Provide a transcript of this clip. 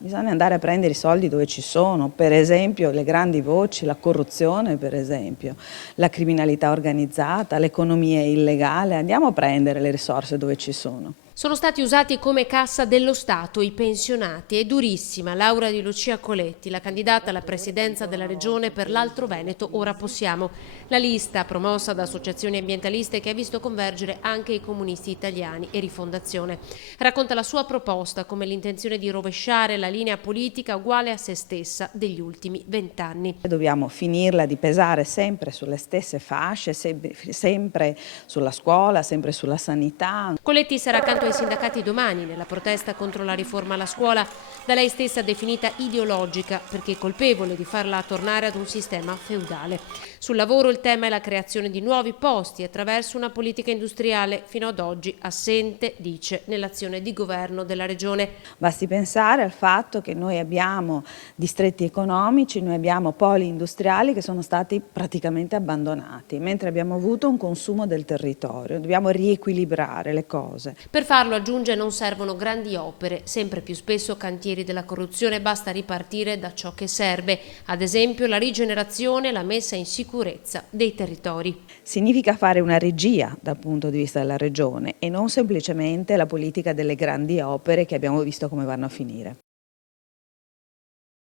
Bisogna andare a prendere i soldi dove ci sono, per esempio le grandi voci, la corruzione per esempio, la criminalità organizzata, l'economia illegale, andiamo a prendere le risorse dove ci sono. Sono stati usati come cassa dello Stato i pensionati. È durissima Laura Di Lucia Coletti, la candidata alla presidenza della regione per l'Alto Veneto Ora Possiamo. La lista, promossa da associazioni ambientaliste, che ha visto convergere anche i comunisti italiani e Rifondazione. Racconta la sua proposta come l'intenzione di rovesciare la linea politica uguale a se stessa degli ultimi 20 anni. Dobbiamo finirla di pesare sempre sulle stesse fasce, sempre sulla scuola, sempre sulla sanità. Coletti sarà accanto ai sindacati domani nella protesta contro la riforma alla scuola, da lei stessa definita ideologica perché colpevole di farla tornare ad un sistema feudale. Sul lavoro il tema è la creazione di nuovi posti attraverso una politica industriale fino ad oggi assente, dice, nell'azione di governo della regione. Basti pensare al fatto che noi abbiamo distretti economici, noi abbiamo poli industriali che sono stati praticamente abbandonati, mentre abbiamo avuto un consumo del territorio. Dobbiamo riequilibrare le cose. Per farlo, aggiunge, non servono grandi opere, sempre più spesso cantieri della corruzione, basta ripartire da ciò che serve, ad esempio la rigenerazione e la messa in sicurezza dei territori. Significa fare una regia dal punto di vista della regione e non semplicemente la politica delle grandi opere che abbiamo visto come vanno a finire.